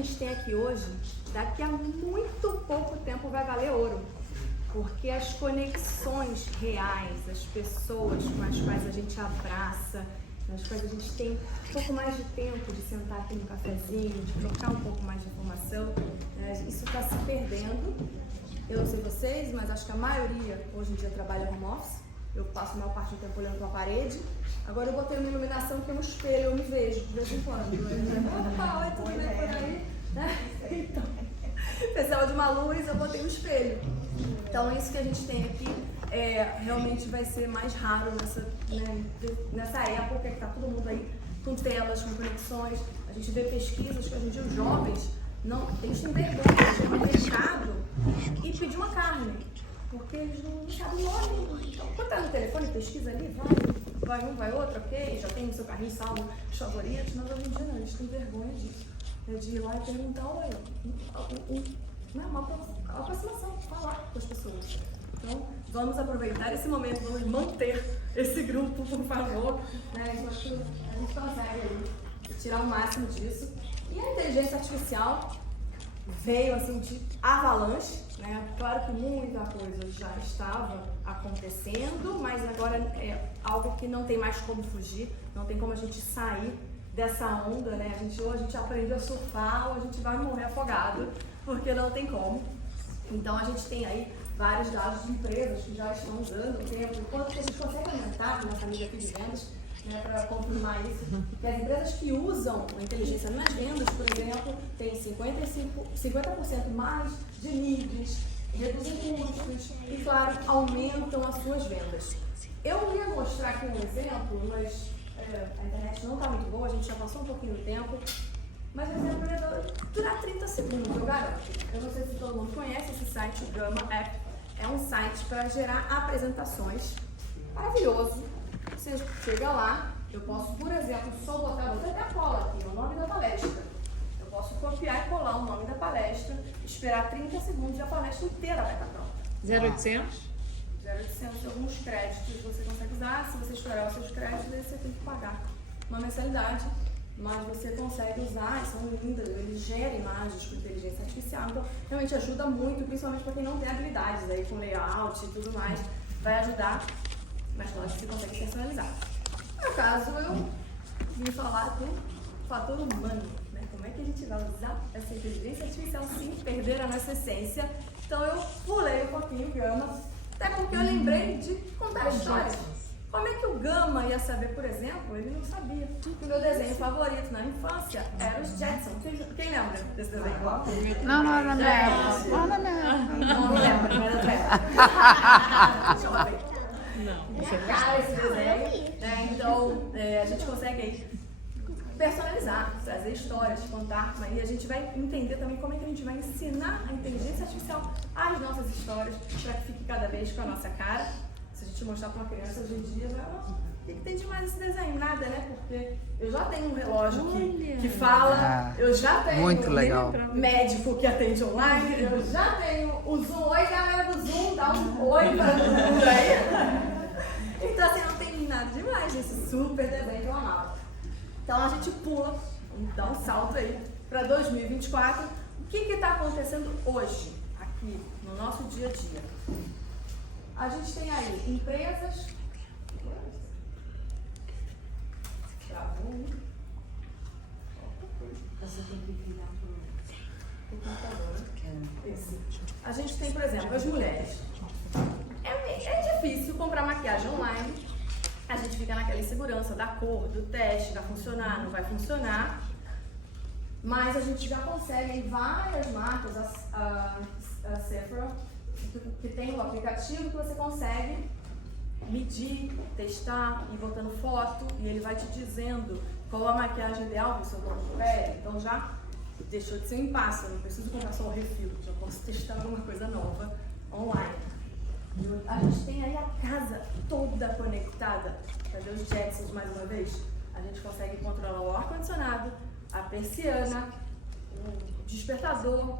gente tem aqui hoje, daqui a muito pouco tempo vai valer ouro. Porque as conexões reais, as pessoas com as quais a gente abraça, nas quais a gente tem um pouco mais de tempo de sentar aqui no cafezinho, de trocar um pouco mais de informação, isso está se perdendo. Eu não sei vocês, mas acho que a maioria hoje em dia trabalha home office. Eu passo a maior parte do tempo olhando para a parede. Agora eu botei uma iluminação que é um espelho, eu me vejo de vez em quando. Opa, oi, tudo bem por aí? Então, precisava de uma luz, eu botei um espelho. Então isso que a gente tem aqui realmente vai ser mais raro nessa época que está todo mundo aí com telas, com conexões. A gente vê pesquisas que hoje em dia os jovens eles têm vergonha de chegar no mercado e pedir uma carne, porque eles não sabem o nome. Então, quando está no telefone, pesquisa ali, vai um, vai outro, ok, já tem o seu carrinho salvo, os favoritos, mas hoje em dia não, eles têm vergonha disso. De ir lá e perguntar, olha, uma aproximação, falar com as pessoas. Então, vamos aproveitar esse momento, vamos manter esse grupo, por favor. Eu acho que a gente consegue aí tirar o máximo disso. E a inteligência artificial veio assim de avalanche, né? Claro que muita coisa já estava acontecendo, mas agora é algo que não tem mais como fugir, não tem como a gente sair dessa onda, né? Ou a gente aprende a surfar ou a gente vai morrer afogado, porque não tem como. Então a gente tem aí vários dados de empresas que já estão usando o tempo, quanto que a gente consegue aumentar nessa mídia aqui de vendas, né, para confirmar isso, que as empresas que usam a inteligência nas vendas, por exemplo, têm 50% mais de leads, reduzem custos e, claro, aumentam as suas vendas. Eu ia mostrar aqui um exemplo, mas a internet não está muito boa, a gente já passou um pouquinho do tempo, mas o exemplo ia durar 30 segundos, eu garanto. Eu não sei se todo mundo conhece esse site, o Gamma App. É um site para gerar apresentações, maravilhoso. Você chega lá, eu posso, por exemplo, só botar até a cola aqui, o nome da palestra. Eu posso copiar e colar o nome da palestra, esperar 30 segundos e a palestra inteira vai estar pronta. 0800? 0800, alguns créditos você consegue usar. Se você estourar os seus créditos, aí você tem que pagar uma mensalidade, mas você consegue usar, são lindas, eles geram imagens com inteligência artificial, então realmente ajuda muito, principalmente para quem não tem habilidades aí com layout e tudo mais, vai ajudar, mas claro que você consegue personalizar. No caso, eu vim falar do fator humano, né? Como é que a gente vai usar essa inteligência artificial sem perder a nossa essência. Então eu pulei um pouquinho o Gama, até porque eu lembrei de contar histórias. Como é que o Gama ia saber, por exemplo, ele não sabia que o meu desenho favorito na infância era os Jetsons. Quem lembra desse desenho? Não. Não lembra, não era outra época. Não. Cara, esse desenho, né? Então, a gente consegue aí personalizar, trazer histórias, contar, e a gente vai entender também como é que a gente vai ensinar a inteligência artificial as nossas histórias para que fique cada vez com a nossa cara. Se a gente mostrar para uma criança hoje em dia, o que tem de mais esse desenho? Nada, né? Porque eu já tenho um relógio que fala, eu já tenho um médico que atende online, eu já tenho o Zoom. Oi, galera do Zoom, dá um oi para todo mundo aí. Então, assim, não tem nada demais nesse super desenho que eu amava. Então, a gente pula, dá um salto aí para 2024. O que está acontecendo hoje, aqui, no nosso dia a dia? A gente tem aí empresas. Você tem que virar pro computador. A gente tem, por exemplo, as mulheres. É difícil comprar maquiagem online. A gente fica naquela insegurança da cor, do teste, vai funcionar, não vai funcionar. Mas a gente já consegue em várias marcas, a Sephora, que tem um aplicativo que você consegue medir, testar, ir botando foto e ele vai te dizendo qual a maquiagem ideal para o seu tom de pele. Então já deixou de ser um impasse, eu não preciso comprar só o refil, já posso testar alguma coisa nova online. A gente tem aí a casa toda conectada. Cadê os Jetsons mais uma vez? A gente consegue controlar o ar-condicionado, a persiana, o despertador.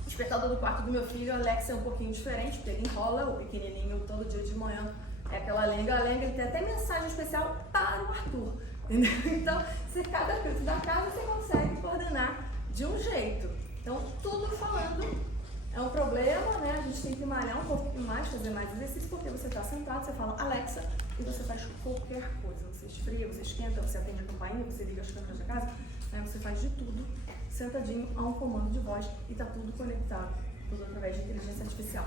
O despertador do quarto do meu filho, a Alexa, é um pouquinho diferente, porque ele enrola o pequenininho todo dia de manhã. É aquela lenga-lenga, ele tem até mensagem especial para o Arthur. Entendeu? Então, cada canto da casa você consegue coordenar de um jeito. Então, tudo falando é um problema, né? A gente tem que malhar um pouco mais, fazer mais exercício, porque você está sentado, você fala Alexa e você faz qualquer coisa. Você esfria, você esquenta, você atende a campainha, você liga as câmeras da casa, né? Você faz de tudo sentadinho a um comando de voz e está tudo conectado, tudo através de inteligência artificial.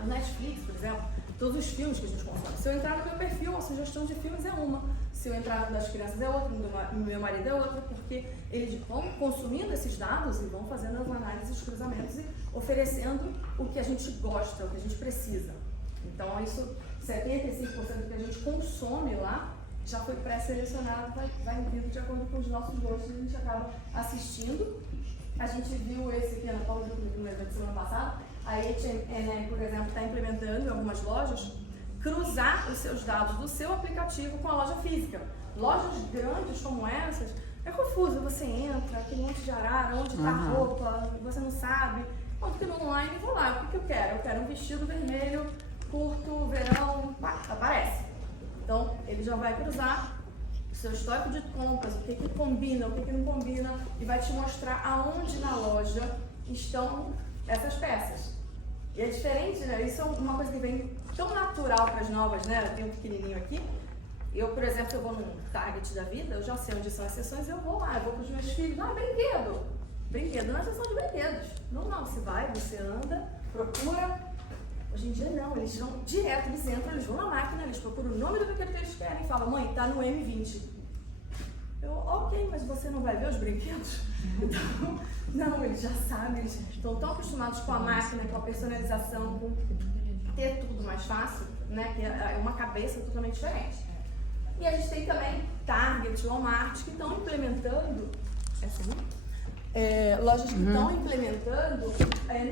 No Netflix, por exemplo, todos os filmes que a gente consome. Se eu entrar no meu perfil, a sugestão de filmes é uma. Se eu entrar no das crianças é outra, no meu marido é outra, porque eles vão consumindo esses dados e vão fazendo as análises, os cruzamentos e oferecendo o que a gente gosta, o que a gente precisa. Então, isso, 75% do que a gente consome lá já foi pré-selecionado, vai vindo de acordo com os nossos gostos, a gente acaba assistindo. A gente viu esse aqui na pausa do evento semana passada. A H&M, por exemplo, está implementando em algumas lojas cruzar os seus dados do seu aplicativo com a loja física. Lojas grandes como essas, é confuso, você entra, tem um monte de arara, onde está a roupa, você não sabe. Enquanto que no online, vou lá, o que eu quero? Eu quero um vestido vermelho, curto, verão, pá, aparece. Então, ele já vai cruzar o seu histórico de compras, o que combina, o que não combina, e vai te mostrar aonde na loja estão essas peças. E é diferente, né? Isso é uma coisa que vem tão natural para as novas, né? Eu tenho um pequenininho aqui. Eu, por exemplo, eu vou num Target da vida, eu já sei onde são as sessões, eu vou lá, eu vou com os meus filhos, brinquedo. Brinquedo na seção de brinquedos. Não, você vai, você anda, procura. Hoje em dia não, eles vão direto, eles entram, eles vão na máquina, eles procuram o nome do brinquedo que eles querem e falam, mãe, tá no M20. Eu, ok, mas você não vai ver os brinquedos? Então, não, eles já sabem, eles estão tão acostumados com a máquina, com a personalização, com ter tudo mais fácil, né? Que é uma cabeça totalmente diferente. E a gente tem também Target, Walmart, que estão implementando, lojas que estão implementando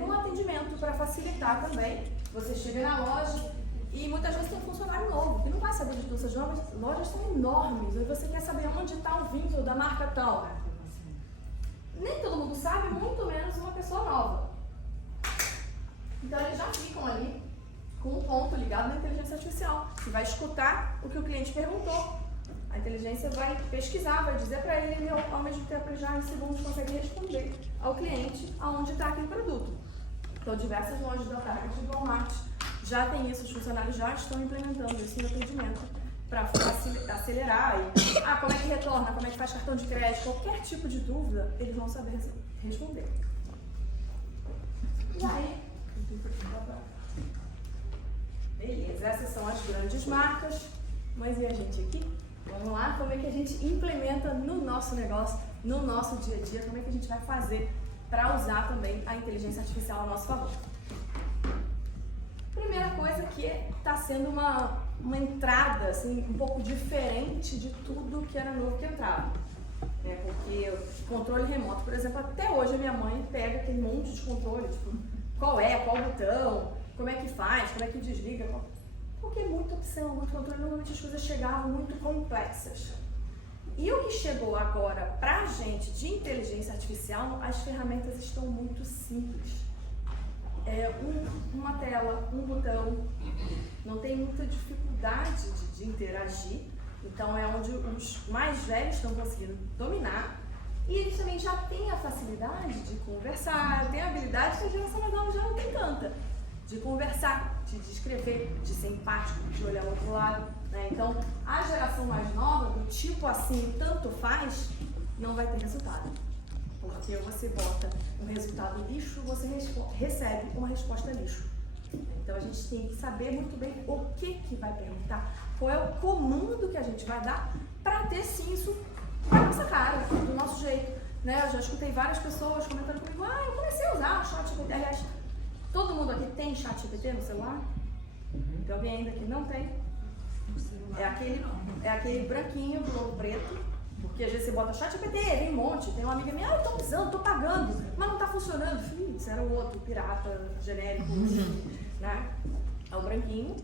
no atendimento para facilitar também. Você chega na loja e muitas vezes tem um funcionário novo, que não vai saber de tudo. Essas lojas são enormes, aí você quer saber onde está o vinho da marca tal. Nem todo mundo sabe, muito menos uma pessoa nova. Então eles já ficam ali com um ponto ligado na inteligência artificial, que vai escutar o que o cliente perguntou. A inteligência vai pesquisar, vai dizer para ele, ao mesmo tempo já em segundos consegue responder ao cliente aonde está aquele produto. Então diversas lojas da Target e do Walmart já tem isso, os funcionários já estão implementando isso no atendimento para acelerar. E, como é que retorna, como é que faz cartão de crédito, qualquer tipo de dúvida, eles vão saber responder. E aí, beleza, essas são as grandes marcas, mas e a gente aqui? Vamos lá, como é que a gente implementa no nosso negócio, no nosso dia a dia, como é que a gente vai fazer para usar também a inteligência artificial a nosso favor. Primeira coisa que está sendo uma entrada assim, um pouco diferente de tudo que era novo que entrava. Né? Porque o controle remoto, por exemplo, até hoje a minha mãe pega aquele monte de controle, tipo, qual botão, como é que faz, como é que desliga, porque é muita opção, muito controle, normalmente as coisas chegavam muito complexas. E o que chegou agora para a gente de inteligência artificial, as ferramentas estão muito simples. Uma tela, um botão, não tem muita dificuldade de interagir, então é onde os mais velhos estão conseguindo dominar. E eles também já têm a facilidade de conversar, têm a habilidade que a geração mais nova já não tem tanta, de conversar, de descrever, de ser empático, de olhar o outro lado. Né? Então, a geração mais nova, do tipo assim, tanto faz, não vai ter resultado. Porque você bota um resultado lixo, você recebe uma resposta lixo. Então, a gente tem que saber muito bem o que vai perguntar, qual é o comando que a gente vai dar para ter sim isso com a nossa cara, do nosso jeito. Né? Eu já escutei várias pessoas comentando comigo, eu comecei a usar o ChatGPT. Aliás, todo mundo aqui tem ChatGPT no celular? Tem alguém ainda que não tem? É aquele branquinho do logo preto, porque às vezes você bota ChatGPT, vem um monte, tem uma amiga minha, eu tô usando, tô pagando, mas não tá funcionando. Isso era o outro, pirata, genérico, né? É o branquinho.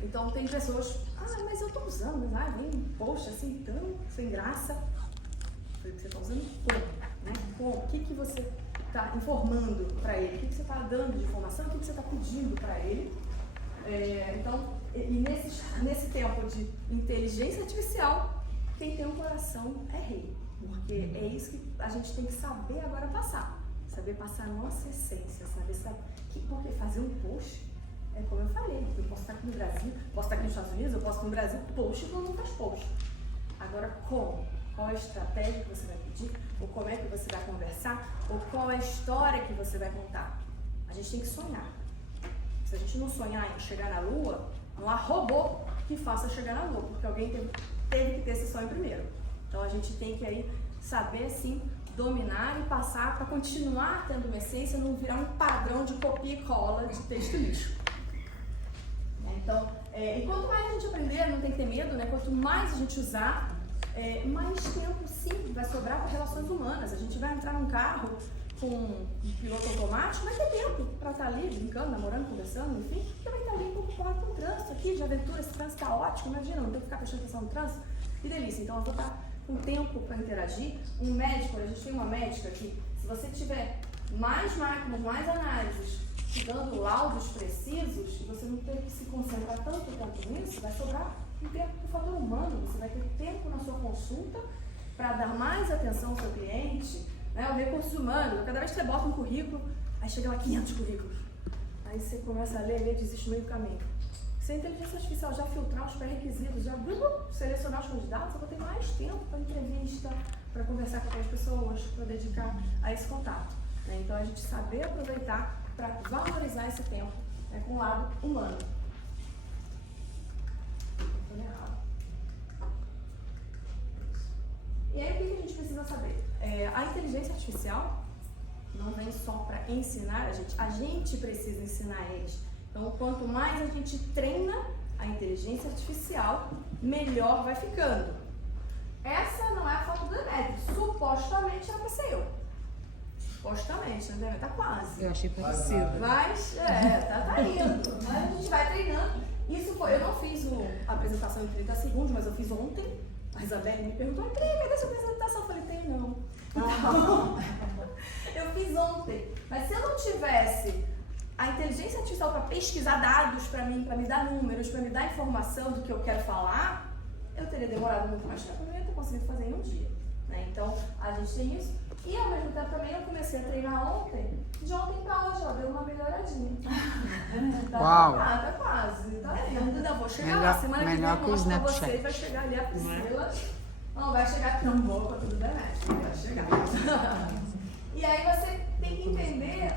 Então tem pessoas, mas eu tô usando, mas vem um post assim tão sem graça. Você tá usando como? Né? O que você está informando para ele, o que você está dando de informação, o que você está pedindo para ele. Então, nesse tempo de inteligência artificial, quem tem um coração é rei. Porque é isso que a gente tem que saber agora passar. Saber passar a nossa essência, saber porque fazer um post, é como eu falei, eu posso estar aqui no Brasil, posso estar aqui nos Estados Unidos, eu posso estar no Brasil, post, todo mundo faz post. Agora como? Qual a estratégia que você vai pedir? Ou como é que você vai conversar? Ou qual é a história que você vai contar? A gente tem que sonhar. Se a gente não sonhar em chegar na Lua, não há robô que faça chegar na Lua, porque alguém teve que ter esse sonho primeiro. Então a gente tem que aí saber sim dominar e passar para continuar tendo uma essência, não virar um padrão de copia e cola de texto lixo. Então, e quanto mais a gente aprender, não tem que ter medo, né? Quanto mais a gente usar, mais tempo sim vai sobrar para relações humanas. A gente vai entrar num carro com um piloto automático, vai ter tempo para estar ali brincando, namorando, conversando, enfim, porque vai estar ali preocupado com o trânsito aqui, de aventura, esse trânsito está ótimo, imagina, não tem que ficar prestando atenção no trânsito, que delícia. Então eu vou estar com tempo para interagir. Um médico, a gente tem uma médica aqui, se você tiver mais máquinas, mais análises, te dando laudos precisos, e você não ter que se concentrar tanto tempo nisso, vai sobrar um tempo para o fator humano, você vai ter tempo na sua consulta para dar mais atenção ao seu cliente, né? O recursos humanos, cada vez que você bota um currículo, aí chega lá 500 currículos, aí você começa a ler, desiste no meio do caminho. Se a inteligência artificial já filtrar os pré-requisitos, já selecionar os candidatos, eu vou ter mais tempo para entrevista, para conversar com aquelas pessoas, para dedicar a esse contato, né? Então a gente saber aproveitar para valorizar esse tempo, né, com o lado humano. E aí o que a gente precisa saber? A inteligência artificial não vem só para ensinar a gente precisa ensinar eles. Então, quanto mais a gente treina a inteligência artificial, melhor vai ficando. Essa não é a foto do Demetrio, supostamente era para ser eu. Supostamente, né, Demetrio? Tá quase. Eu achei parecido. Mas, tá indo. Mas a gente vai treinando. Eu não fiz a apresentação em 30 segundos, mas eu fiz ontem. A Isabelle me perguntou, cadê essa apresentação? Eu falei, tem não. Então, eu fiz ontem. Mas se eu não tivesse a inteligência artificial para pesquisar dados para mim, para me dar números, para me dar informação do que eu quero falar, eu teria demorado muito mais tempo. Eu não ia ter conseguido fazer em um dia, né? Então, a gente tem isso. E ao mesmo tempo também eu comecei a treinar ontem. De ontem para hoje, ó, deu uma melhoradinha. Uau! Tá quase. Tá vendo? Não, vou chegar lá. Semana que vem eu mostro pra vocês. Vai chegar ali a Priscila. Não, vai chegar tão boa pra tudo da net. Vai chegar. E aí você tem que entender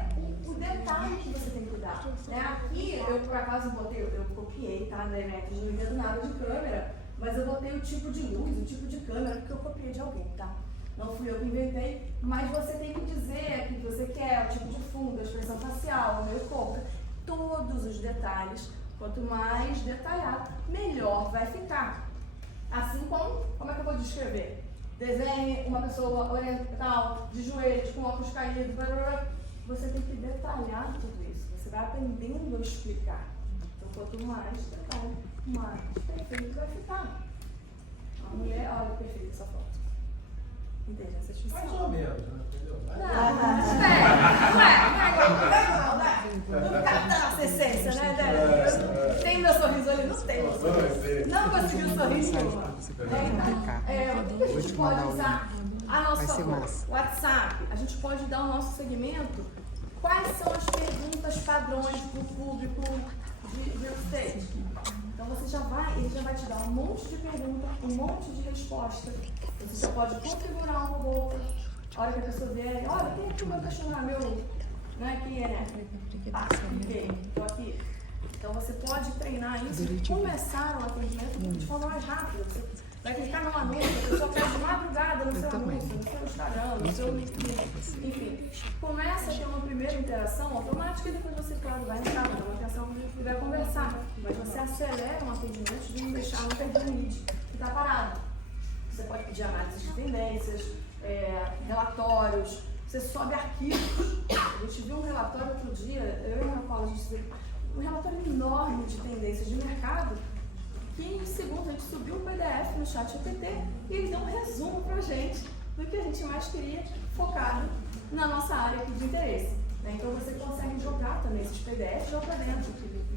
o detalhe que você tem que dar, né? Aqui, eu por acaso botei, eu copiei, tá? Na net, não entendo nada de câmera, mas eu botei o tipo de luz, o tipo de câmera, porque eu copiei de alguém, tá? Não fui eu que inventei, mas você tem que dizer o que você quer, o tipo de fundo, a expressão facial, o meio corpo, todos os detalhes. Quanto mais detalhado, melhor vai ficar. Assim como é que eu vou descrever? Desenhe uma pessoa oriental, de joelhos, com óculos caídos, blá, blá, blá. Você tem que detalhar tudo isso. Você vai aprendendo a explicar. Então, quanto mais detalhe, mais perfeito vai ficar. A mulher, olha o perfeito dessa foto. Inteligência artificial. Mais ou menos, né? Entendeu? Não capta a nossa essência, né, Débora? Tem meu sorriso ali? Não tem meu sorriso. Não conseguiu o sorriso? O que a gente pode usar a nosso favor? WhatsApp. A gente pode dar o nosso segmento. Quais são as perguntas padrões para o público de real estate? Então ele já vai te dar um monte de perguntas, um monte de respostas. Você já pode configurar um robô. A hora que a pessoa vier, olha, tem aqui o meu cachorro, meu, né, aqui, né? Fiquei, tô aqui. Então você pode treinar isso e começar o atendimento de forma mais rápida. Você vai clicar num anúncio, a pessoa quer de madrugada no seu anúncio, no seu Instagram, no seu LinkedIn, enfim. Começa a ter uma primeira interação automática e depois você, claro, vai entrar, vai dar uma atenção e vai conversar. Mas você acelera um atendimento de não deixar, não perder o lead que está parado. Você pode pedir análise de tendências, relatórios, você sobe arquivos. A gente viu um relatório outro dia, eu e a Ana Paula, a gente viu um relatório enorme de tendências de mercado, que em segundos a gente subiu um PDF no ChatGPT e ele deu um resumo pra gente do que a gente mais queria, focado na nossa área aqui de interesse, né? Então você consegue jogar também esses PDFs lá pra dentro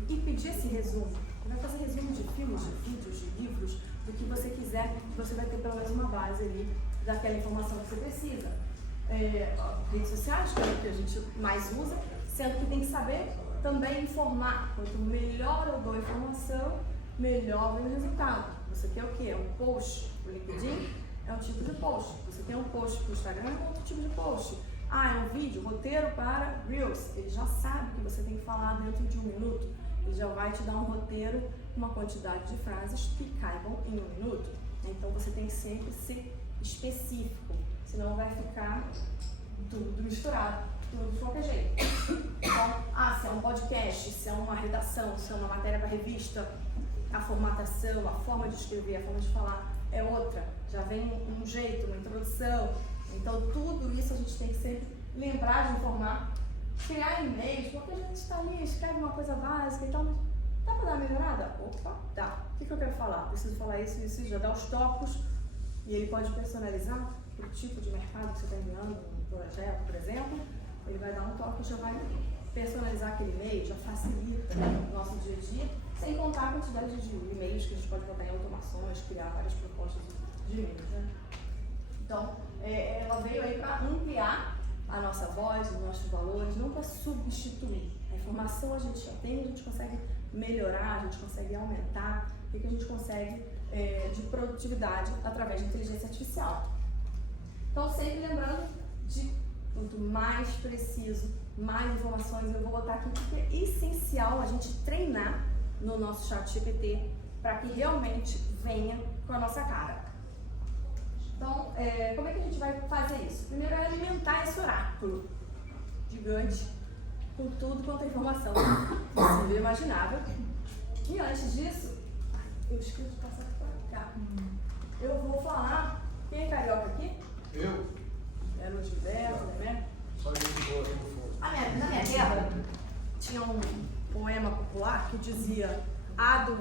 e pedir esse resumo. Vai fazer resumo de filmes, de vídeos, de livros, do que você quiser, você vai ter pelo menos uma base ali daquela informação que você precisa. Redes sociais, que é o que a gente mais usa, sendo que tem que saber também informar. Quanto melhor eu dou a informação, melhor vem o resultado. Você quer o quê? Um post pro LinkedIn? É um tipo de post. Você quer um post pro Instagram? É outro tipo de post. Ah, é um vídeo, roteiro para Reels. Ele já sabe que você tem que falar dentro de 1 minuto. Ele já vai te dar um roteiro com uma quantidade de frases que caibam em 1 minuto. Então você tem que sempre ser específico, senão vai ficar tudo misturado, tudo de qualquer jeito. Então, se é um podcast, se é uma redação, se é uma matéria para revista, a formatação, a forma de escrever, a forma de falar é outra. Já vem um jeito, uma introdução. Então tudo isso a gente tem que sempre lembrar de informar, criar e-mails, porque a gente está ali, escreve uma coisa básica e tal, mas dá para dar uma melhorada? Opa, dá. O que eu quero falar? Preciso falar isso, já dá os tópicos e ele pode personalizar o tipo de mercado que você está enviando, um projeto, por exemplo, ele vai dar um toque e já vai personalizar aquele e-mail, já facilita o nosso dia a dia, sem contar a quantidade de e-mails que a gente pode botar em automações, criar várias propostas de e-mails, né? Então, ela veio aí para ampliar a nossa voz, os nossos valores, não para substituir. A informação a gente já tem, a gente consegue melhorar, a gente consegue aumentar, o que a gente consegue de produtividade através de inteligência artificial. Então, sempre lembrando de quanto mais preciso, mais informações eu vou botar aqui, porque é essencial a gente treinar no nosso ChatGPT para que realmente venha com a nossa cara. Então, como é que a gente vai fazer isso? Primeiro é alimentar esse oráculo gigante com tudo quanto é informação possível e imaginável. E antes disso, eu esqueci de passar para cá. Eu vou falar. Quem é carioca aqui? Eu? Era o Gilberto, né? Só gente boa aqui no fogo. Na minha terra, tinha um poema popular que dizia: ado,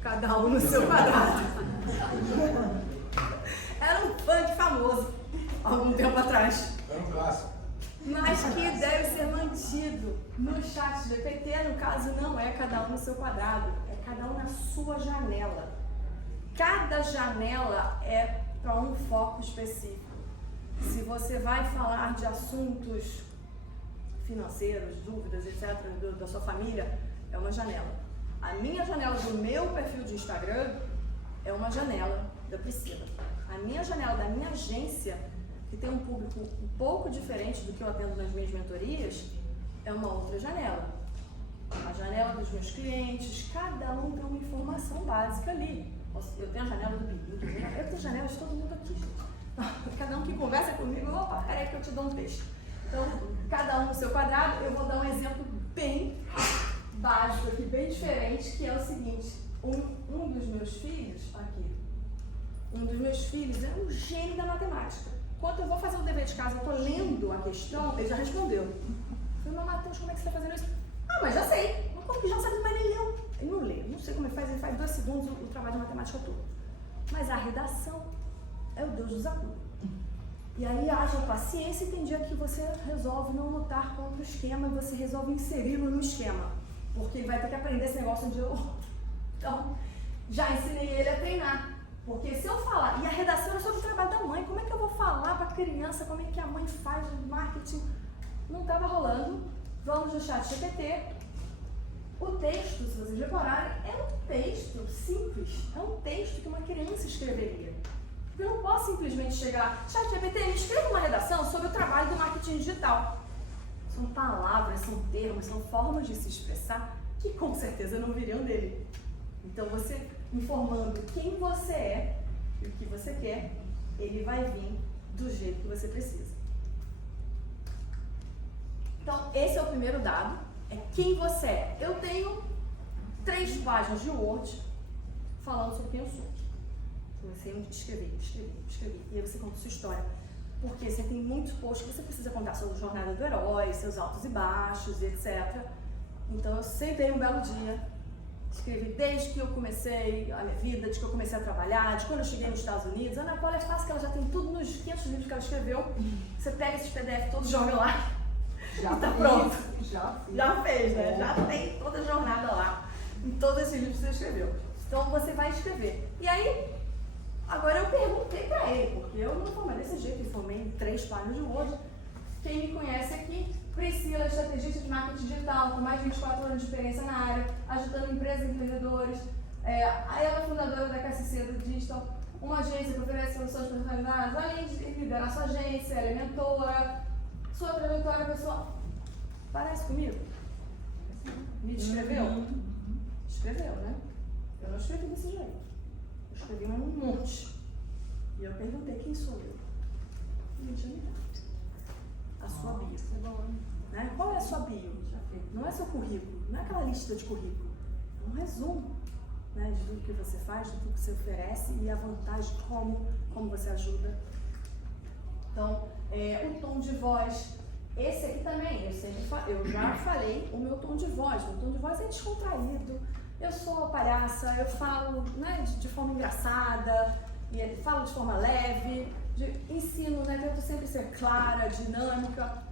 cada um no seu quadrado. Era um funk famoso, algum tempo atrás. Era um clássico. Mas que deve ser mantido no ChatGPT, no caso, não é cada um no seu quadrado, é cada um na sua janela. Cada janela é para um foco específico. Se você vai falar de assuntos financeiros, dúvidas, etc., da sua família, é uma janela. A minha janela do meu perfil de Instagram é uma janela da Priscila. A minha janela da minha agência, que tem um público um pouco diferente do que eu atendo nas minhas mentorias, é uma outra janela. A janela dos meus clientes, cada um tem uma informação básica ali. Eu tenho a janela do Bibi, eu tenho janelas de todo mundo aqui, gente. Cada um que conversa comigo, opa, peraí que eu te dou um texto. Então, cada um no seu quadrado, eu vou dar um exemplo bem básico aqui, bem diferente, que é o seguinte. Um dos meus filhos, aqui, um dos meus filhos é um gênio da matemática. Quando eu vou fazer o dever de casa, eu estou lendo a questão, ele já respondeu. Eu falei, mas Matheus, como é que você está fazendo isso? Ah, mas já sei. Mas como que já sabe, mas ele leu? Ele não lê, não sei como ele faz 2 segundos o trabalho de matemática todo. Mas a redação é o Deus nos acuda. E aí haja paciência e tem dia que você resolve não lutar contra o esquema e você resolve inseri-lo no esquema. Porque ele vai ter que aprender esse negócio de outro. Então, já ensinei ele a treinar. Porque se eu falar, e a redação é sobre o trabalho da mãe, como é que eu vou falar para a criança como é que a mãe faz o marketing? Não estava rolando. Vamos no ChatGPT. O texto, se vocês repararem, é um texto simples. É um texto que uma criança escreveria. Eu não posso simplesmente chegar, ChatGPT, me escreva uma redação sobre o trabalho do marketing digital. São palavras, são termos, são formas de se expressar que com certeza não viriam dele. Então você informando quem você é e o que você quer, ele vai vir do jeito que você precisa. Então esse é o primeiro dado, é quem você é. Eu tenho 3 páginas de Word falando sobre quem eu sou. Comecei a escrever. E aí você conta a sua história. Porque você tem muitos posts que você precisa contar sobre a jornada do herói, seus altos e baixos, etc. Então eu sentei um belo dia, escrevi desde que eu comecei a minha vida, desde que eu comecei a trabalhar, de quando eu cheguei nos Estados Unidos. A Ana Paula é fácil que ela já tem tudo nos 500 livros que ela escreveu. Você pega esses PDF todos, joga lá Já e tá fiz, pronto. Já fez, né? Já tem toda a jornada lá, em todos esses livros que você escreveu. Então você vai escrever. E aí, Agora eu perguntei pra ele, porque eu não formei desse jeito, eu formei em 3 páginas de Word. Quem me conhece aqui, Priscila, estrategista de marketing digital, com mais de 24 anos de experiência na área, ajudando empresas e empreendedores. Ela é fundadora da KCC Digital, uma agência que oferece soluções personalizadas, além de liderar sua agência, ela é mentora. Sua trajetória pessoal, parece comigo? Me descreveu? Escreveu, né? Eu não escrevi desse jeito. Eu escrevi um monte. E eu perguntei, quem sou eu? E me tinha a sua bio. Né? Qual é a sua bio? Não é seu currículo, não é aquela lista de currículo. É um resumo, né, de tudo que você faz, de tudo que você oferece e a vantagem, como você ajuda. Então, o tom de voz. Esse aqui também, eu já falei o meu tom de voz. Meu tom de voz é descontraído. Eu sou palhaça, eu falo, né, de forma engraçada, e falo de forma leve, ensino, né, tento sempre ser clara, dinâmica.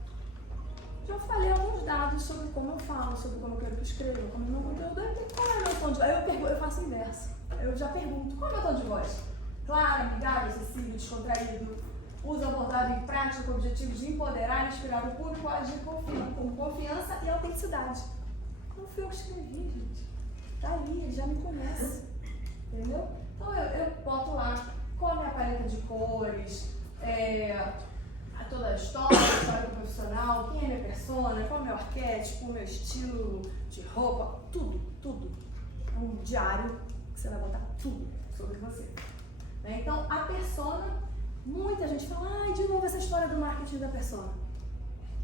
Já falei alguns dados sobre como eu falo, sobre como eu quero que escreva, como meu conteúdo é. Qual é o meu tom de voz? Eu faço o inverso. Eu já pergunto, qual é o meu tom de voz? Claro, amigável, acessível, descontraído. Usa abordagem prática com o objetivo de empoderar e inspirar o público a agir com confiança e autenticidade. Não fui eu que escrevi, gente. Tá ali, ele já me conhece. Entendeu? Então eu boto lá qual é a minha paleta de cores, toda a história do profissional, quem é minha persona, qual é o meu arquétipo, o meu estilo de roupa, tudo. É um diário que você vai botar tudo sobre você. Então, a persona, muita gente fala, ai, de novo essa história do marketing da persona.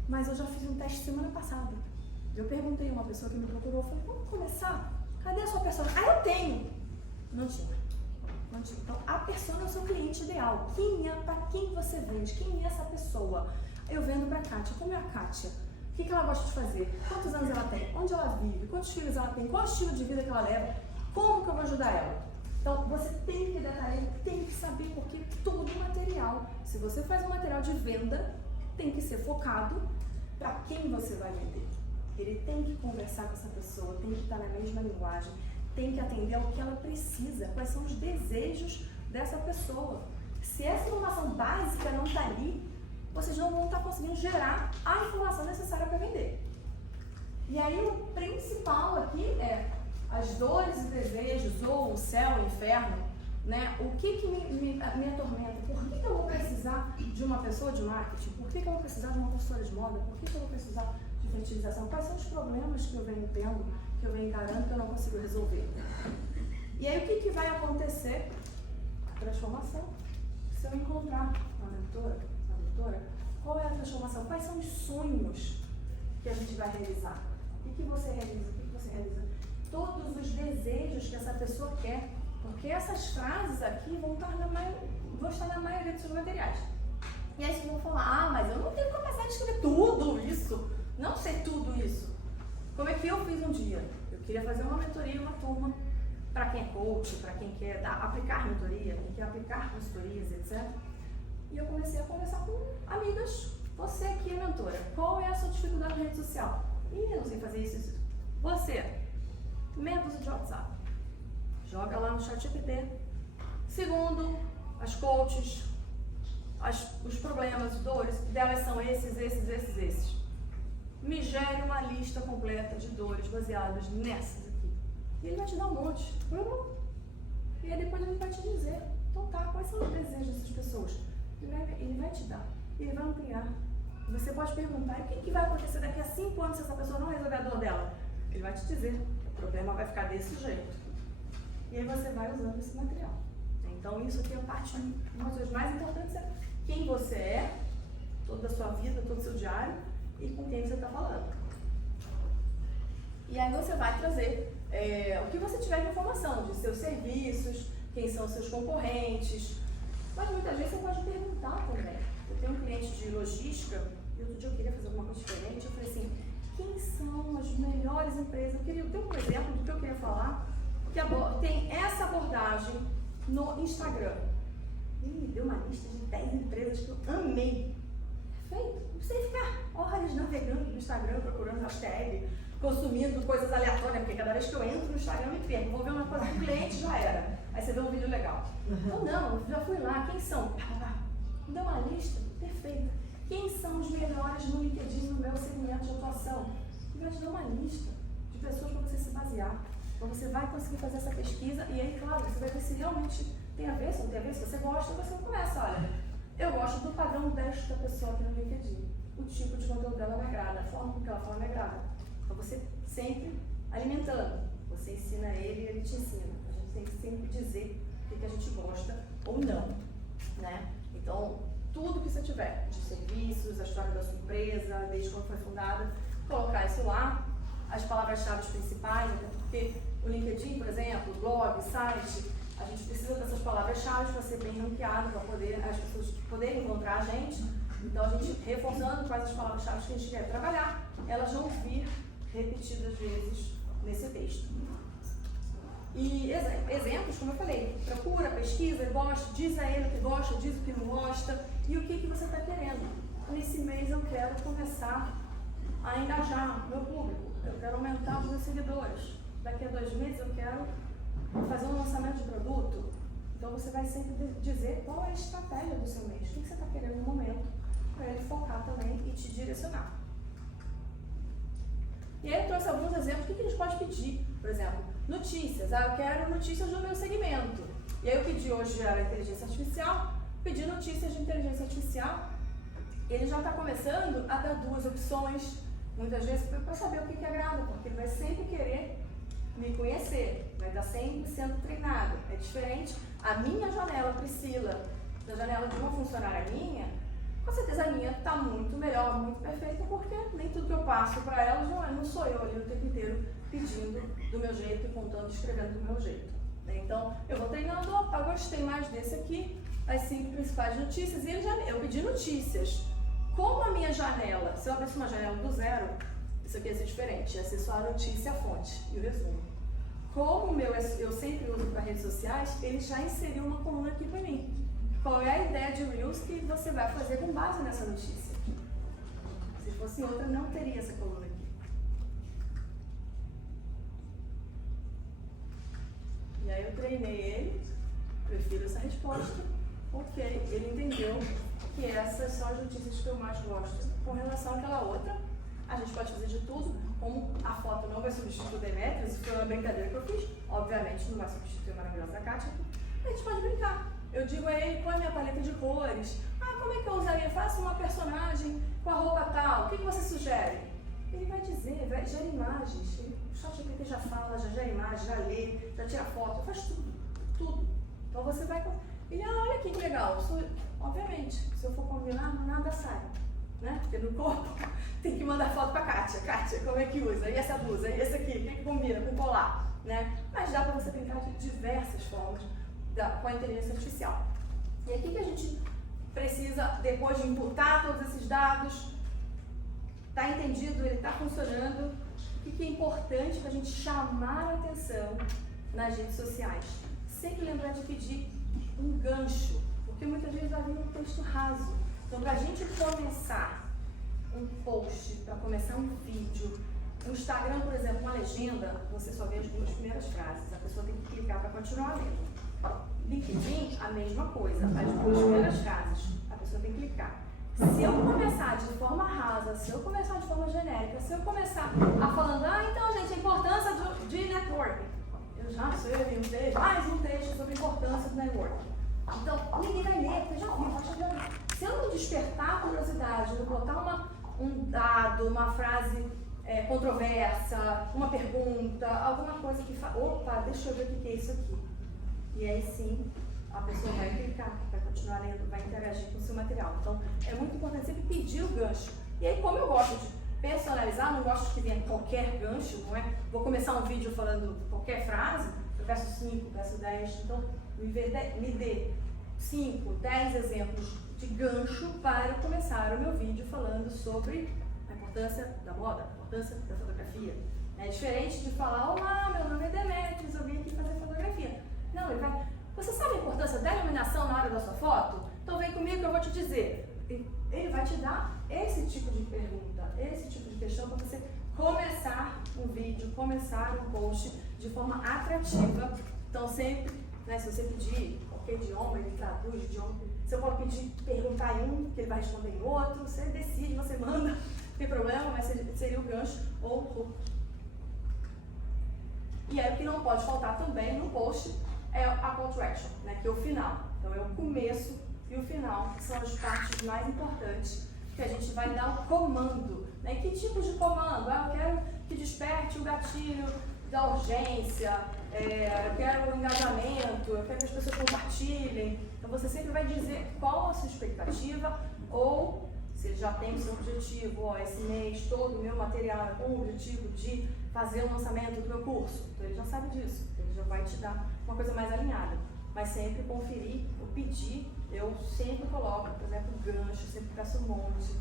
Mas eu já fiz um teste semana passada. Eu perguntei a uma pessoa que me procurou, falei, vamos começar? Cadê a sua persona? Ah, eu tenho! Não tinha. Então, a persona é o seu cliente ideal. Para quem você vende? Quem é essa pessoa? Eu vendo para a Kátia. Como é a Kátia? O que ela gosta de fazer? Quantos anos ela tem? Onde ela vive? Quantos filhos ela tem? Qual é o estilo de vida que ela leva? Como que eu vou ajudar ela? Então, você tem que detalhar, tem que saber, porque todo material, se você faz um material de venda, tem que ser focado para quem você vai vender. Ele tem que conversar com essa pessoa, tem que estar na mesma linguagem, tem que atender ao que ela precisa, quais são os desejos dessa pessoa. Se essa informação básica não está ali, vocês não vão estar conseguindo gerar a informação necessária para vender. E aí o principal aqui é as dores e desejos, ou o céu, o inferno, né? O que me atormenta? Por que eu vou precisar de uma pessoa de marketing? Por que eu vou precisar de uma consultora de moda? Por que eu vou precisar de fertilização? Quais são os problemas que eu venho tendo, que eu venho encarando, que eu não consigo resolver? E aí o que vai acontecer? A transformação. Se eu encontrar uma mentora, qual é a transformação? Quais são os sonhos que a gente vai realizar? O que você realiza? O que você realiza? Todos os desejos que essa pessoa quer, porque essas frases aqui vão estar na maioria dos seus materiais. E aí vocês vão falar, mas eu não tenho capacidade de escrever tudo isso, não sei tudo isso. Como é que eu fiz um dia? Eu queria fazer uma mentoria, uma turma, para quem é coach, para quem quer aplicar mentoria, quem quer aplicar consultorias, etc. E eu comecei a conversar com amigas, você que é mentora, qual é a sua dificuldade na rede social? Ih, eu não sei fazer isso. Você, métodos de WhatsApp, joga lá no ChatGPT. Segundo, as coaches, os problemas, as dores delas são esses. Me gere uma lista completa de dores baseadas nessas aqui. E ele vai te dar um monte. E aí depois ele vai te dizer, então tá, quais são os desejos dessas pessoas? Ele vai te dar, ele vai ampliar. Você pode perguntar, e o que vai acontecer daqui a 5 anos se essa pessoa não resolver a dor dela? Ele vai te dizer, o problema vai ficar desse jeito. E aí você vai usando esse material. Então isso aqui é uma das coisas mais importantes, é quem você é, toda a sua vida, todo o seu diário, e com quem você está falando. E aí você vai trazer o que você tiver de informação, de seus serviços, quem são os seus concorrentes. Mas muitas vezes você pode perguntar também. Eu tenho um cliente de logística, e outro dia eu queria fazer alguma coisa diferente, eu falei assim, quem são as melhores empresas? Eu queria ter um exemplo do que eu queria falar, que tem essa abordagem no Instagram. E me deu uma lista de 10 empresas que eu amei. Perfeito. Não precisa ficar horas navegando no Instagram, procurando hashtag, consumindo coisas aleatórias, porque cada vez que eu entro no Instagram eu me perco. Vou ver uma coisa do cliente, já era. Aí você vê um vídeo legal. Então, não, eu já fui lá, quem são? Me dá uma lista perfeita. Quem são os melhores no LinkedIn no meu segmento de atuação? E vai te dar uma lista de pessoas para você se basear. Então você vai conseguir fazer essa pesquisa e aí, claro, você vai ver se realmente tem a ver, se não tem a ver, se você gosta, você começa, olha, eu gosto do padrão desta pessoa aqui no LinkedIn. O tipo de conteúdo dela me agrada, a forma com que ela fala me agrada. Então você sempre alimentando. Você ensina ele e ele te ensina. A gente tem que sempre dizer o que a gente gosta ou não, né? Então, tudo que você tiver de serviços, a história da sua empresa, desde quando foi fundada, colocar isso lá, as palavras-chave principais, né? Porque o LinkedIn, por exemplo, blog, site, a gente precisa dessas palavras-chave para ser bem ranqueado, para poder as pessoas poderem encontrar a gente. Então, a gente reforçando quais as palavras-chave que a gente quer trabalhar, elas vão vir repetidas vezes nesse texto. E exemplos, como eu falei, procura, pesquisa, gosta, diz a ele o que gosta, diz o que não gosta e o que você está querendo. Nesse mês eu quero começar a engajar meu público, eu quero aumentar os meus seguidores. Daqui a 2 meses eu quero fazer um lançamento de produto. Então você vai sempre dizer qual é a estratégia do seu mês, o que você está querendo no momento, para ele focar também e te direcionar. E aí eu trouxe alguns exemplos do que a gente pode pedir. Por exemplo, notícias. Eu quero notícias do meu segmento. E aí eu pedi hoje a inteligência artificial, pedi notícias de inteligência artificial. Ele já está começando a dar 2 opções, muitas vezes para saber o que agrada, porque ele vai sempre querer me conhecer, vai estar sempre sendo treinado. É diferente a minha janela, Priscila, da janela de uma funcionária minha. Com certeza a minha está muito melhor, muito perfeita, porque nem tudo que eu passo para elas não sou eu ali o tempo inteiro pedindo do meu jeito e contando, escrevendo do meu jeito. Então, eu vou treinando, opa, gostei mais desse aqui, as 5 principais notícias, e eu pedi notícias. Como a minha janela, se eu abrisse uma janela do zero, isso aqui ia ser diferente, ia ser só a notícia, a fonte e o resumo. Como o meu eu sempre uso para redes sociais, ele já inseriu uma coluna aqui para mim. Qual é a ideia de Reels que você vai fazer com base nessa notícia? Se fosse outra, não teria essa coluna aqui. E aí eu treinei ele, prefiro essa resposta, porque ele entendeu que essas são as notícias que eu mais gosto. Com relação àquela outra, a gente pode fazer de tudo, como a foto não vai substituir o Demetrius, isso foi uma brincadeira que eu fiz, obviamente não vai substituir a maravilhosa Kátia, a gente pode brincar. Eu digo a ele, põe minha paleta de cores. Como é que eu usaria? Faça uma personagem com a roupa tal. O que você sugere? Ele vai dizer, gera imagens. O ChatGPT já fala, já gera imagem, já lê, já tira foto, faz tudo. Tudo. Então você vai... Ele, olha aqui que legal. Obviamente, se eu for combinar, nada sai. Né? Porque no corpo tem que mandar foto pra Kátia. Kátia, como é que usa? E essa blusa? E esse aqui? O que combina com colar? Né? Mas dá pra você brincar de diversas formas com a inteligência artificial. E aqui que a gente precisa, depois de imputar todos esses dados, está entendido, ele está funcionando, o que é importante para a gente chamar a atenção nas redes sociais? Sempre lembrar de pedir um gancho, porque muitas vezes vai vir um texto raso. Então, para a gente começar um post, para começar um vídeo, no Instagram, por exemplo, uma legenda, você só vê as 2 primeiras frases, a pessoa tem que clicar para continuar lendo. LinkedIn, a mesma coisa, as 2 primeiras frases, a pessoa tem que clicar. Se eu começar de forma rasa, se eu começar de forma genérica, se eu começar falando, então gente, a importância de networking, eu já sei um texto, mais um texto sobre a importância do networking. Então, ninguém vai ler, porque já viu, se eu não despertar a curiosidade, não botar um dado, uma frase controversa, uma pergunta, alguma coisa que fala, opa, deixa eu ver o que é isso aqui. E aí sim, a pessoa vai clicar, vai continuar lendo, vai interagir com o seu material. Então, é muito importante sempre pedir o gancho. E aí, como eu gosto de personalizar, não gosto que venha qualquer gancho, não é? Vou começar um vídeo falando qualquer frase, eu peço 5, peço 10, então me dê 5, 10 exemplos de gancho para começar o meu vídeo falando sobre a importância da moda, a importância da fotografia. É diferente de falar, olá, meu nome é Demetrius, eu vim aqui fazer fotografia. Não, ele vai, você sabe a importância da iluminação na hora da sua foto? Então vem comigo que eu vou te dizer. Ele vai te dar esse tipo de pergunta, esse tipo de questão para você começar um vídeo, começar um post de forma atrativa. Então sempre né? Se você pedir qualquer idioma, ele traduz o idioma. Se eu pode pedir, perguntar em um, que ele vai responder em outro, você decide, você manda, não tem problema, mas seria o gancho ou o hook. E aí o que não pode faltar também no post é a call to action, né? Que é o final. Então é o começo e o final, que são as partes mais importantes, que a gente vai dar o comando, né? Que tipo de comando? Eu quero que desperte o gatilho da urgência, eu quero o engajamento, eu quero que as pessoas compartilhem. Então você sempre vai dizer qual a sua expectativa, ou se já tem o seu objetivo, esse mês todo o meu material é com o objetivo de fazer o lançamento do meu curso. Então ele já sabe disso, ele já vai te dar uma coisa mais alinhada. Mas sempre conferir, o pedir, eu sempre coloco, por exemplo, gancho, sempre peço um monte,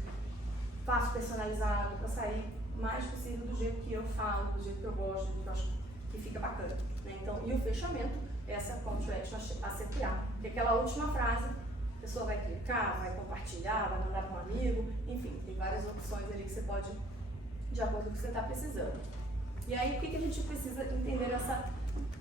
faço personalizado para sair o mais possível do jeito que eu falo, do jeito que eu gosto, do jeito que eu acho que fica bacana. Né? Então, e o fechamento, essa call to action a CTA, que é aquela última frase, a pessoa vai clicar, vai compartilhar, vai mandar para um amigo, enfim, tem várias opções ali que você pode, de acordo com o que você está precisando. E aí, o que a gente precisa entender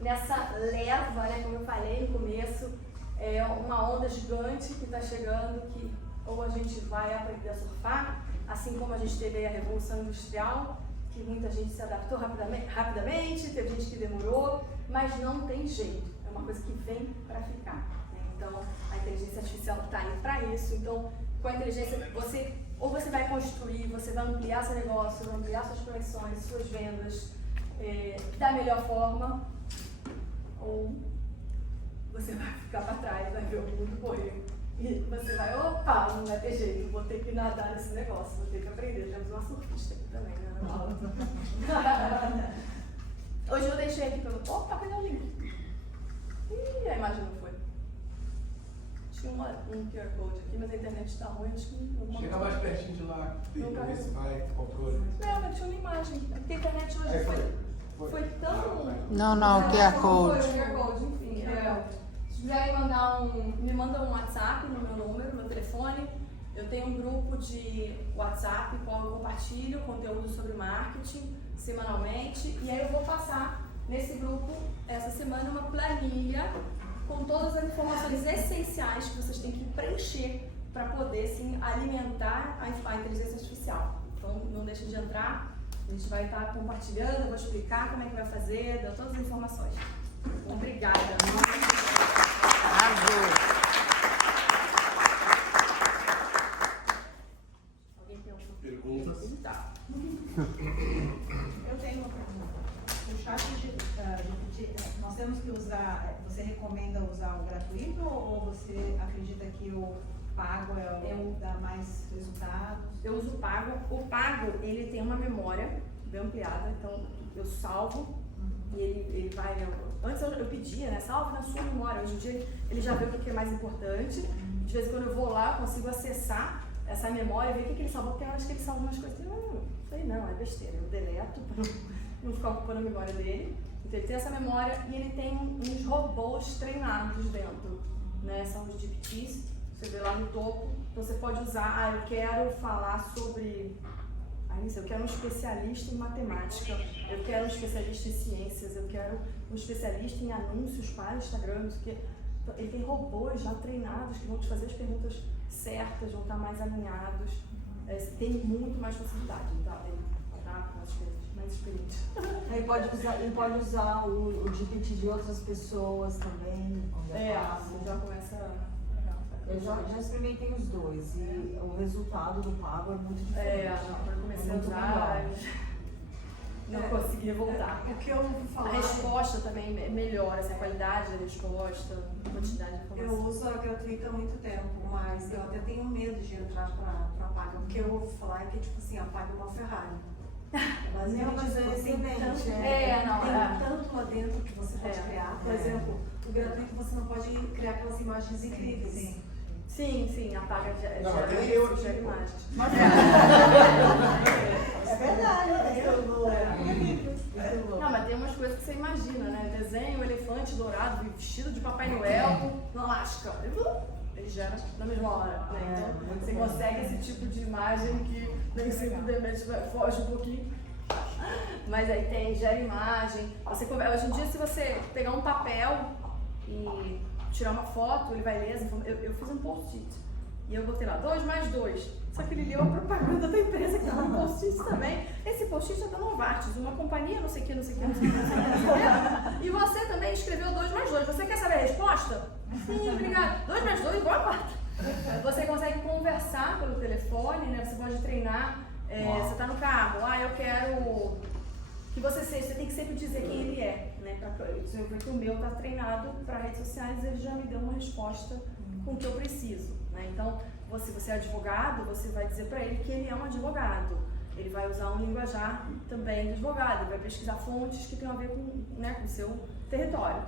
nessa leva, né, como eu falei no começo, é uma onda gigante que está chegando, que ou a gente vai aprender a surfar, assim como a gente teve aí a Revolução Industrial, que muita gente se adaptou rapidamente, teve gente que demorou, mas não tem jeito, é uma coisa que vem para ficar. Né? Então, a inteligência artificial está aí para isso. Então, com a inteligência, você vai construir, você vai ampliar seu negócio, vai ampliar suas conexões, suas vendas, da melhor forma, ou você vai ficar para trás, vai ver o mundo correr. E você vai, opa, não vai ter jeito, vou ter que nadar nesse negócio, vou ter que aprender. Temos uma surfista aqui também, né? Hoje eu deixei aqui pelo. Opa, cadê o link? Ih, a imagem não foi. Tinha um QR Code aqui, mas a internet está ruim, acho que não. Chega mais pertinho de lá, ver se vai, controle. Não, mas tinha uma imagem. Porque a internet hoje foi tão. Não, QR Code. Foi o QR Code, enfim. Se quiserem me manda um WhatsApp no meu número, no meu telefone. Eu tenho um grupo de WhatsApp qual eu compartilho conteúdo sobre marketing semanalmente. E aí eu vou passar nesse grupo, essa semana, uma planilha com todas as informações essenciais que vocês têm que preencher para poder, sim, alimentar a inteligência artificial. Então, não deixem de entrar. A gente vai estar compartilhando, eu vou explicar como é que vai fazer, dou todas as informações. Obrigada. Alguém tem alguma pergunta? Tá. Eu tenho uma pergunta. O chat GPT, nós temos que usar, você recomenda usar o gratuito ou você acredita que o pago é o que dá mais resultados? Eu uso o pago. O pago, ele tem uma memória bem ampliada, então eu salvo e ele vai... Antes eu pedia, né? Salve na sua memória. Hoje em dia ele já vê o que é mais importante. De vez em quando eu vou lá, eu consigo acessar essa memória, ver o que ele salvou, porque eu acho que ele salvou umas coisas. Não sei não, é besteira. Eu deleto para não ficar ocupando a memória dele. Então ele tem essa memória e ele tem uns robôs treinados dentro, né? São os GPTs. Você vê lá no topo, então você pode usar, eu quero falar sobre, eu quero um especialista em matemática, eu quero um especialista em ciências, eu quero um especialista em anúncios para Instagram, não sei o quê. Então, ele tem robôs já treinados que vão te fazer as perguntas certas, vão estar mais alinhados, tem muito mais facilidade, tá? Ele tá mais experiente. Ele pode usar o GPT de outras pessoas também. Você já começa... Eu já experimentei os dois e o resultado do pago é muito diferente. Quando eu comecei a usar, não conseguia voltar. O que eu ouvi falar... A resposta também melhora, a qualidade da resposta, a quantidade de informação. Eu uso a gratuita há muito tempo, mas eu até tenho medo de entrar pra paga, porque eu ouvi falar que, tipo assim, a paga é uma Ferrari. Não, mas é excelente. Tem tanto lá dentro que você pode criar. Por exemplo, o gratuito você não pode criar aquelas imagens incríveis. Sim, a paga gera imagens. É verdade, Não, mas tem umas coisas que você imagina, né? Desenho, elefante dourado, vestido de Papai Noel, no Alasca. Ele gera na mesma hora, né? Então, você consegue esse tipo de imagem que nem sempre de repente foge um pouquinho. Mas aí gera imagem. Hoje em dia, se você pegar um papel e tirar uma foto, ele vai ler as informações. Eu fiz um post-it e eu botei lá 2 mais 2. Só que ele leu a propaganda da empresa que estava no post-it também. Esse post-it é da Novartis, uma companhia não sei o que, não sei o que, não sei o que, não sei o que, não sei o que. E você também escreveu 2 mais 2. Você quer saber a resposta? Sim, obrigado. 2 mais 2 igual a 4. Você consegue conversar pelo telefone, né? Você pode treinar. Você está no carro, eu quero que você seja, você tem que sempre dizer quem ele é, né? Eu vi que o meu está treinado para redes sociais, ele já me deu uma resposta com o que eu preciso, né? Então, você é advogado, você vai dizer para ele que ele é um advogado. Ele vai usar um linguajar também de advogado, ele vai pesquisar fontes que tem a ver com, né, com o seu território.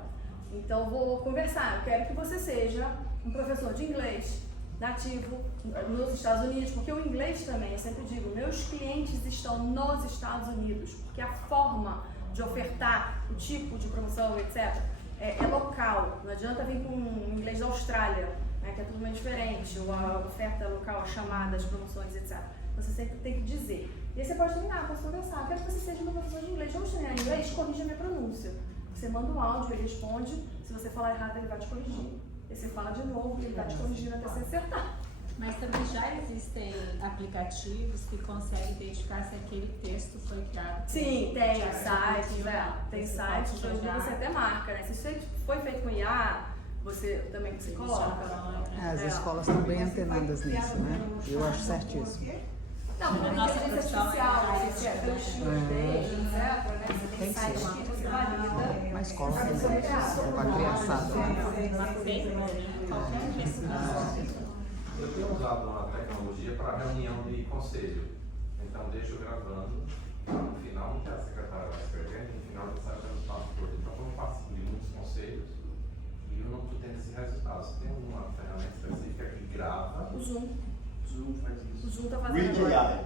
Então, vou conversar, eu quero que você seja um professor de inglês nativo nos Estados Unidos, porque o inglês também, eu sempre digo, meus clientes estão nos Estados Unidos, porque a forma de ofertar, o tipo de promoção, etc., é local. Não adianta vir com o inglês da Austrália, né, que é totalmente diferente, ou a oferta local, a chamada, as promoções, etc. Você sempre tem que dizer. E aí você pode treinar, pode conversar. Eu quero que você seja uma professora de inglês. Vamos treinar em inglês? Corrija a minha pronúncia. Você manda um áudio, ele responde. Se você falar errado, ele vai te corrigir. E você fala de novo e ele vai te corrigindo até você acertar. Mas também já existem aplicativos que conseguem identificar se aquele texto foi criado. Sim, tem sites, tem sites que hoje você até marca, né? Se isso foi feito com IA, você também se coloca. As escolas estão bem antenadas nisso, né? Eu acho certíssimo. Não, porque a inteligência artificial, você é pelo estilo dele, etc, né? Você tem sites que você valida. Uma escola tem isso, é para criançada. Eu tenho usado uma tecnologia para reunião de conselho. Então, deixo gravando, no final, não que a secretária vai escrevendo, no final já sai o resultado todo. Então, eu faço de muitos conselhos e eu não estou tendo esse resultado. Você tem uma ferramenta específica que grava. O Zoom. O Zoom faz isso. O Zoom está fazendo agora.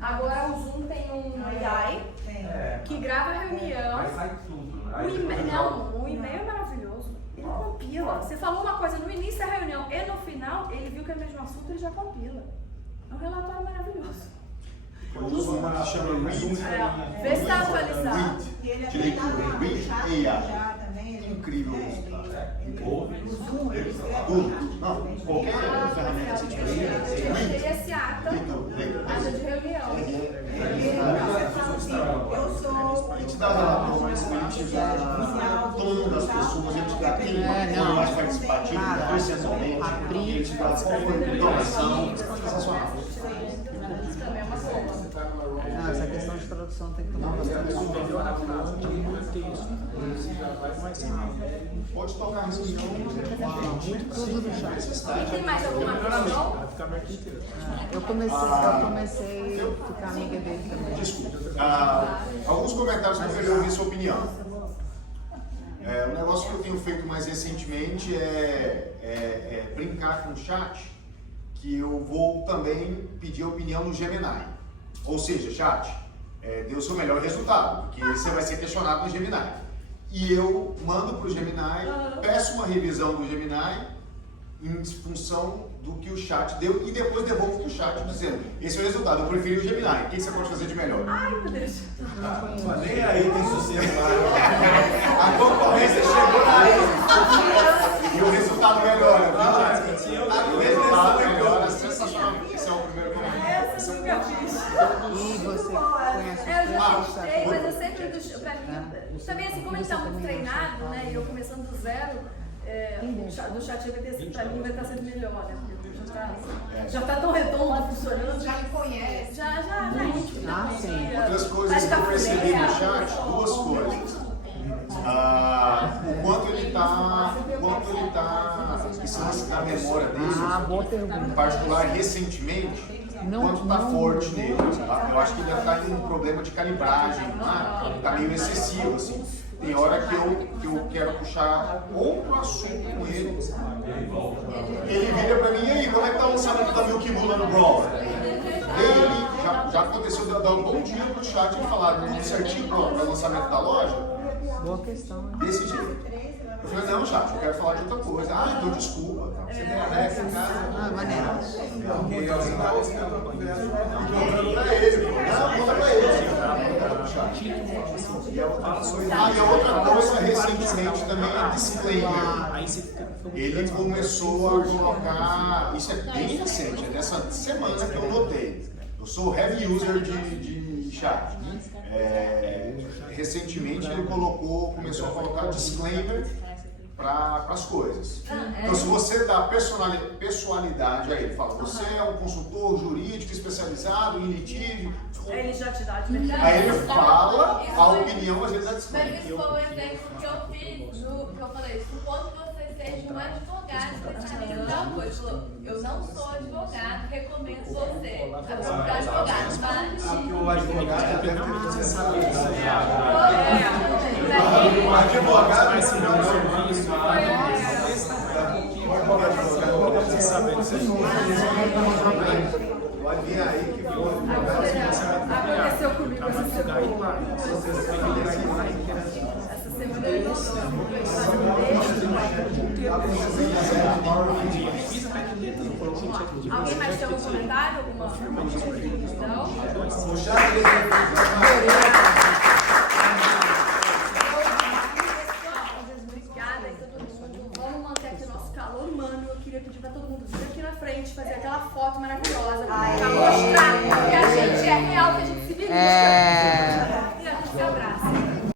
Agora o Zoom tem um AI que grava a reunião. Mas sai tudo, né? O e-mail é maravilhoso. Ele compila. Você falou uma coisa no início da reunião e no final, ele viu que é o mesmo assunto, ele já compila. É um relatório maravilhoso. Eu uso uma que chama Read. Vê se está atualizado. E ele Tirei até tudo, no Read chat AI. já também. Incrível o resultado. Zoom, ele escreve Tudo. Não, qualquer ferramenta que você tiver. Eu deixei esse ata de reunião. Eu sou. A gente dá relatórios, a gente dá tom das pessoas, a gente dá quem foi mais participativo, percentualmente, e a gente dá qual foi a informação. Sensacional. Isso também é uma coisa. Não, essa questão de tradução tem que tomar bastante cuidado. Pode tocar nesse Tudo no chat. E tem mais alguma questão? Eu comecei a ficar amiga dele também. Desculpa. Alguns comentários que eu queria ouvir sua opinião. Um negócio que eu tenho feito mais recentemente é brincar com o chat, que eu vou também pedir a opinião no Gemini. Ou seja, chat, dê o seu melhor resultado, porque você vai ser questionado no Gemini. E eu mando para o Gemini, peço uma revisão do Gemini em função do que o chat deu e depois devolvo para o chat dizendo, esse é o resultado, eu preferi o Gemini, o que você pode fazer de melhor? Ai, meu Deus. Mas nem aí tem sossego lá. A concorrência chegou aí e o resultado melhora, viu? O resultado melhora, sensacional. Esse é o primeiro comentário. Essa eu nunca fiz. E você conhece Eu já os testei, mas eu sempre, pra mim, também assim, como ele está muito treinado, né, e eu começando do zero, do chat GPT, pra mim vai estar sendo melhor, né, porque já tá tão redondo, funcionando. Já me conhece. Já é íntimo. sim. Outras coisas que eu percebi no chat, duas coisas. O quanto ele está esquecendo da memória dele, Boa pergunta. em particular recentemente, quanto está forte nele. Eu acho que ele está em um problema de calibragem, está meio excessivo, assim. Tem hora que eu quero puxar outro assunto com ele. Ele vira pra mim, e aí, como é que tá o lançamento da Milk Mula no Brawl? Ele já aconteceu de eu dar um bom dia pro chat e falar tudo certinho para o lançamento da loja. Boa questão, né? Desse jeito. Eu falei, não, chat, eu quero falar de outra coisa. Então desculpa. Tá? Você tem Alexa em casa? Maneiro. Porque eu não vou ficar pra conversa. Jogando pra ele, não, conta pra ele. Conta pro chat. E a outra coisa recentemente também é disclaimer. ele começou a colocar, isso é bem recente, é dessa semana que eu notei. Eu sou heavy user de chat. Recentemente ele começou a colocar disclaimer para as coisas. Então, se você dá pessoalidade a ele, fala, você é um consultor jurídico especializado em litígio. Ele já te dá de Aí ele fala a opinião, às vezes, da disclaimer. Mas isso foi um exemplo que eu fiz, que eu falei, supondo que você seja um advogado especialista em tal coisa. Ele falou, eu não sou advogado, recomendo você a procurar advogado, mas... Porque o advogado deve ter processado isso. O advogado vai se pode vir aí que aconteceu comigo essa semana. Essa semana eu Alguém mais tem algum comentário? Alguma questão? Obrigada a todo mundo. Vamos manter aqui o nosso calor humano. Eu queria pedir para todo mundo vir aqui na frente, fazer aquela foto maravilhosa, para mostrar que a gente é real, que a gente se belisca.